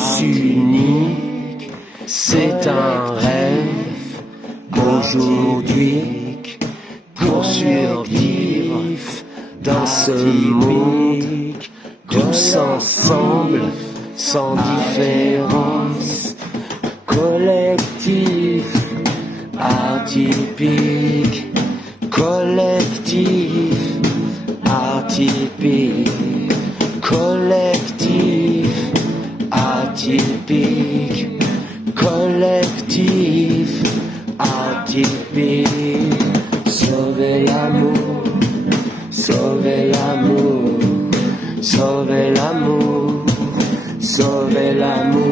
tous unis, c'est un rêve aujourd'hui pour survivre dans ce monde, tous ensemble, sans différence. Collectif Artypique, collectif Artypique, collectif Artypique, collectif Artypique. Sauvez l'amour, sauvez l'amour, sauvez l'amour, sauvez l'amour.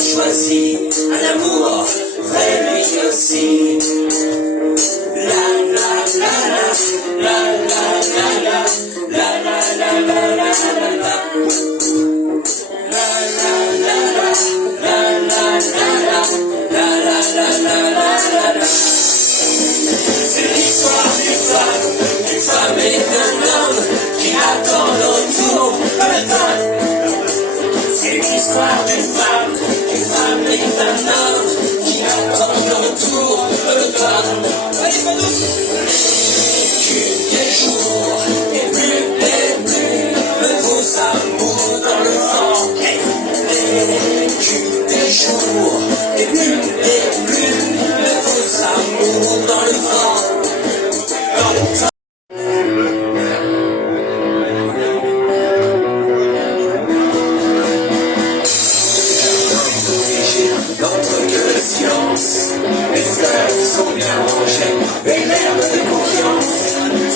Choisi un amour vrai lui aussi. La la la la la la la la la la la la la la. La la la la la la la la la la. C'est l'histoire d'une femme et d'un homme qui attendent autour le temps. C'est l'histoire d'une femme et d'un homme qui attend le retour de l'automne. Allez, pas douce. Des jours et plus de vos amours dans le vent. Des jours et plus de vos amours dans le vent. Dans le temps. Les fleurs sont bien rangées, et l'air de confiance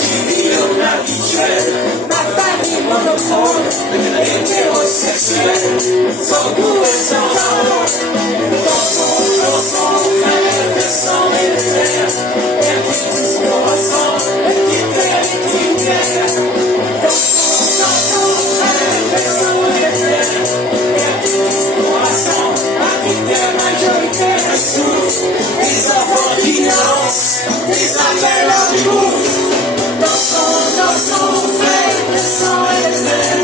qui vit en habituel. Ma famille monochrome, hétérosexuelle, sans goût et sans rang. Dans son frère, de sang et de terre, perdu tout ce qu'on ressent, l'identitaire. Dans son frère, de sang et de terre, perdu tout ce qu'on ressent, l'identitaire majoritaire. Des enfants d'ignorance, des appels à l'humour. Dans son frère, de sang et de terre,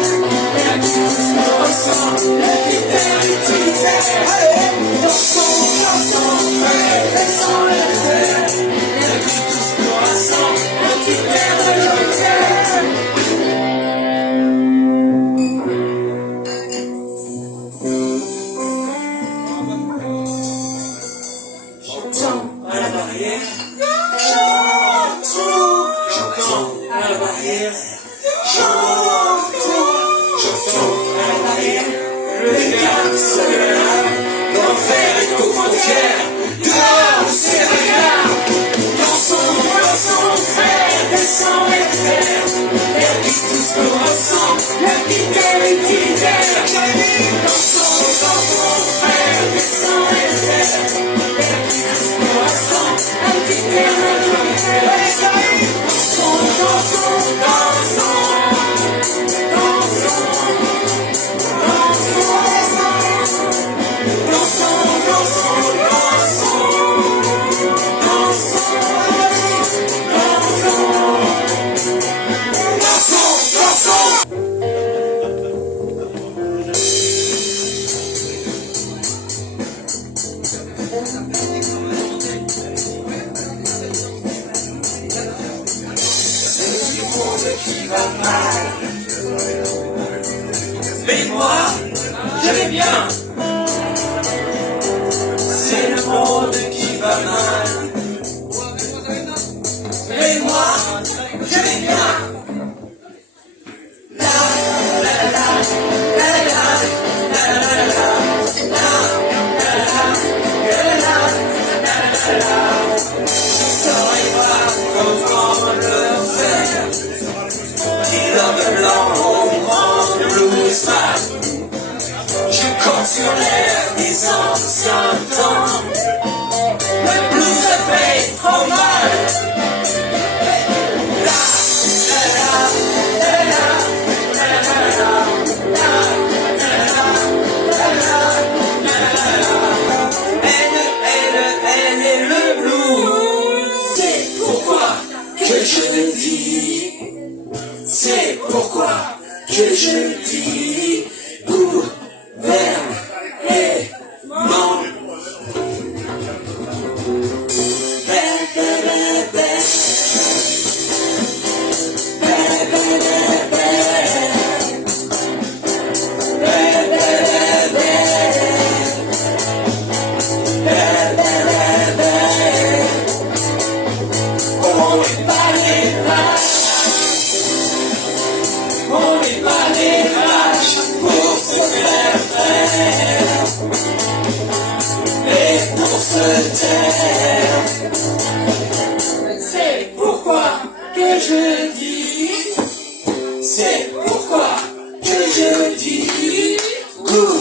perdu tout ce qu'on ressent, l'identitaire utilitaire. Dans son frère, de sang et de terre, perdu tout ce qu'on ressent, l'identitaire majoritaire. J'entends à la barrière, j'entends à la barrière, j'entends à la barrière, le gars se lave, l'enfer est aux frontières, dehors c'est le regard, dans son frère, de sang et de terre, perdu tout ce qu'on ressent, la vitalité utilitaire, dans son frère, de sang et de terre. Qui va mal. Mais moi, je vais bien. C'est le monde qui va mal. Mais moi, je vais bien. La la la la la la la la la la. Je saurais pas comment le faire. L'homme blanc, on prend le blues. Je se taire. C'est pourquoi que je dis, c'est pourquoi que je dis, gouvernement.